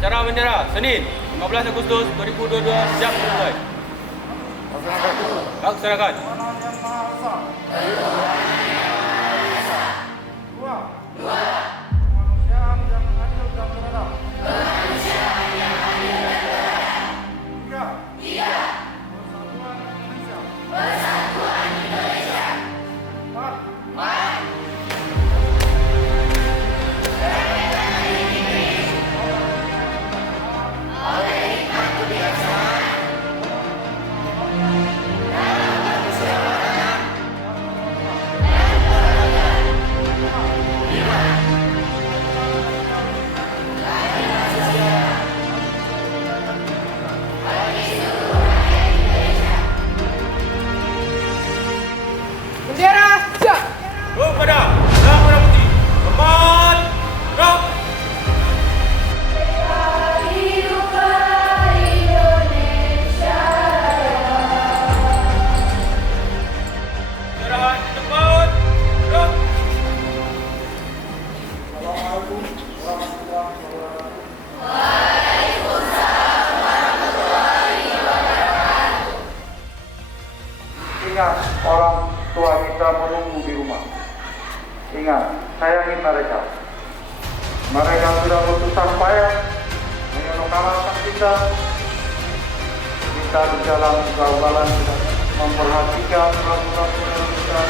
Upacara bendera Senin 15 Agustus 2022 siap dimulai. Laksanakan. Kemanusiaan yang adil dan beradab. Tiga. Persatuan Indonesia. Empat. Bendera siap. Kepada Sang Merah Putih. Tempat gerak. Bendera di tempat gerak. Assalamualaikum warahmatullahi wabarakatuh. Ingat, orang tua kita menunggu di rumah. Ingat, sayangi mereka. Mereka sudah bersusah payah menyekolahkan kita. Kita di dalam kegagalan memperhatikan peraturan kita.